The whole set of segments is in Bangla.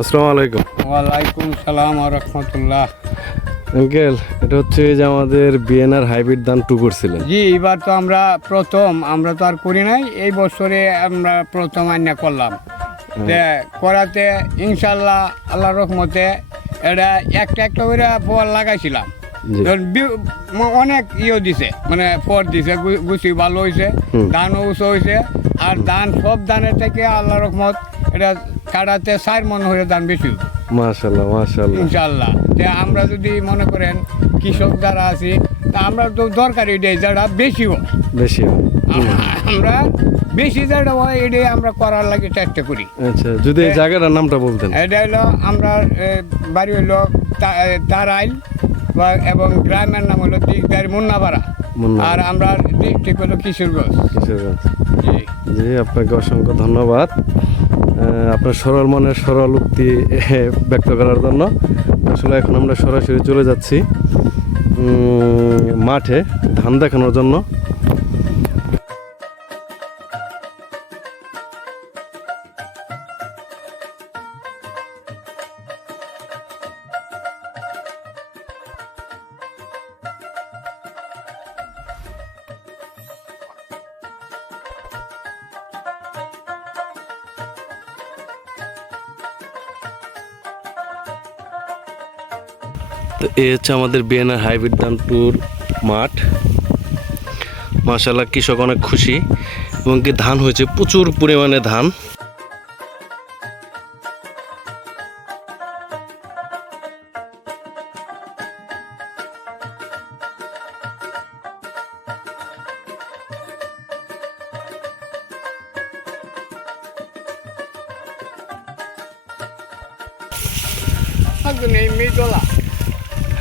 আসসালামু আলাইকুম। ওয়ালাইকুম সালাম ওয়া রাহমাতুল্লাহ। আঙ্কেল, এটা হচ্ছে যে আমাদের বিএনআর হাইব্রিড ধান 2 করছিলেন। জি, এবার তো আমরা তো আর করি নাই, এই বছরে আমরা প্রথম আইনা করলাম। যে করাতে ইনশাল্লাহ আল্লাহর রহমতে এটা একটা করে ফল লাগাইছিলাম। জি। অনেক দিছে, মানে ফল দিছে, গুছি ভালো হয়েছে, ধানও উঁচু হয়েছে। আর ধান সব ধানের থেকে আল্লাহর রহমত এটা কাটাতে 4 মন হয়ে ধান বেশি হবে মাশাআল্লাহ মাশাআল্লাহ। ইনশাল্লাহ। যে আমরা যদি মনে করেন কৃষক যারা আছি, তা আমরা তো দরকারি এটাই যারা বেশি হয়, বেশি হয়। আমরা বেশি যেটা হয় এটাই আমরা করার লাগে চেষ্টা করি। আচ্ছা, যদি এই জায়গাটার নামটা বলতেন। এটা হলো আমরা বাড়ি হইলো তারাইল এবং গ্রামের নাম হলো দিকদারি মুন্নাপাড়া, আর আমরা ডিস্ট্রিক্ট হলো কিশোরগঞ্জ। কিশোরগঞ্জ। জি, আপনাকে অসংখ্য ধন্যবাদ আপনার সরল মনের সরল উক্তি ব্যক্ত করার জন্য। আসলে এখন আমরা সরাসরি চলে যাচ্ছি মাঠে ধান দেখানোর জন্য। তো এই হচ্ছে আমাদের বিএনআর হাইব্রিড ধান 2 মাঠ। মাশাআল্লাহ, কৃষক অনেক খুশি এবং কি ধান হয়েছে প্রচুর পরিমাণে ধান।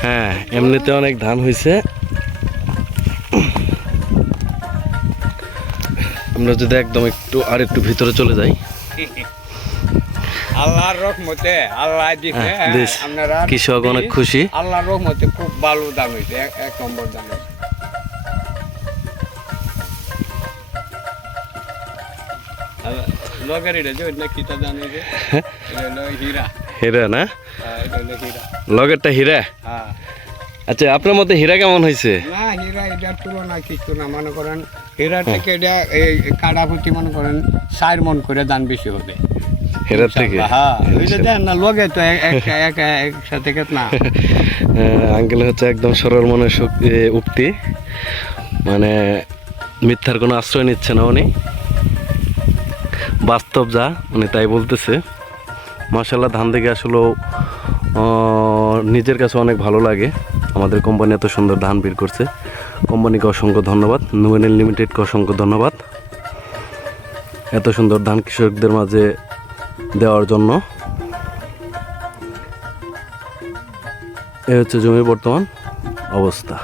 হ্যাঁ, এমনিতে অনেক ধান হয়েছে। আমরা যদি একদম একটু ভিতরে চলে যাই, আল্লাহর রহমতে আল্লাহ দিছে, আপনারা কৃষক অনেক খুশি। আল্লাহর রহমতে খুব ভালো দাম হয়েছে, এক নম্বর দাম হয়েছে। হীরা না? লগেরটা হীরা। আচ্ছা, আপনার মতে হীরা কেমন হয়েছে? না, হীরা এটার তুলনা কিছু না। মনে করেন হীরা থেকে এটা কাটা প্রতি মনে করেন 4 মন করে দান বেশি হবে হীরার থেকে। হ্যাঁ, দেন না লগে তো একসাথে না। আঙ্কেল হচ্ছে একদম সরল মনের উক্তি, মানে মিথ্যার কোনো আশ্রয় নিচ্ছে না উনি, বাস্তব যা উনি তাই বলতেছে। মাশাআল্লাহ, ধান দেখে আসলে নিজের কাছে অনেক ভালো লাগে। আমাদের কোম্পানি এত সুন্দর ধান বের করছে, কোম্পানিকে অসংখ্য ধন্যবাদ, নুয়েনেল লিমিটেডকে অসংখ্য ধন্যবাদ এত সুন্দর ধান কৃষকদের মাঝে দেওয়ার জন্য। এ হচ্ছে জমির বর্তমান অবস্থা।